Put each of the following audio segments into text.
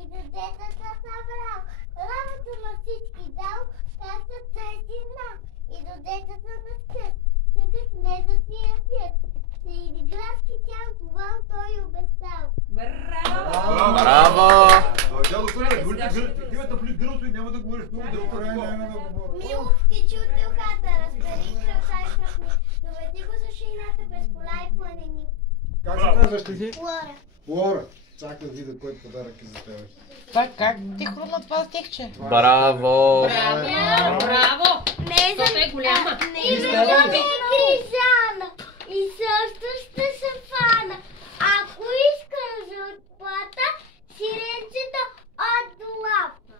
и детето събрал. Работа на всички дал, както той си знал. И до детето на скът, такът не да си я пият. Не иди гласки тя това той обещал. Браво! Браво! Дядо Коля, ти ме тъпли гърлото и няма да говориш много дълго. Мило, ти чу телхата, разпери краса и храпни. Доведи го за шейната през поля и планини. Как се казваш ти? Лора. Лора. Чакай да видя кой подарък е за теб. Това как ти хрумна това стихче? Браво! Браво! Не Защото е голяма. Името ми е Крижана и също ще се фана. Ако искам жълтплата, сиренчето от долапа.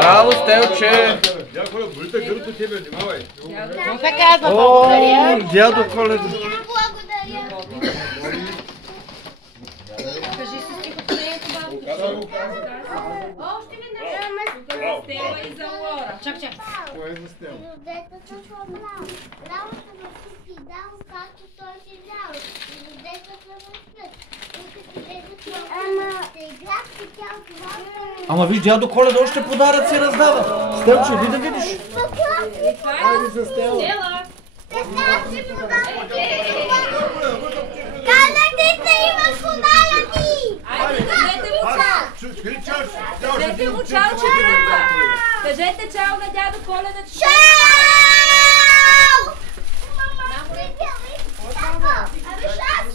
Браво, Стелче! Дядо Коля, болите гърлото тебе, внимавай. Това се казва благодаря. Дядо Коледа! Благодаря. Кажи си стихотворението, бабо. Още веднъж. Стела и за Лора. Чак. Кое е за Стела? И детето събрал. Работа на всички дал, както той си взял. И детето на скът. Докато детето ще играт си тя това. Ама виж, дядо Коледа още подаръци раздава. Стелче, ви да видиш. Айде за Стела. Стела. Така си подаръци. Казах ти да имаш подаръци. Айде, кажете му чао. Кажете му чао, че кажете чао на дядо Коледа. Чао! Мама, ами аз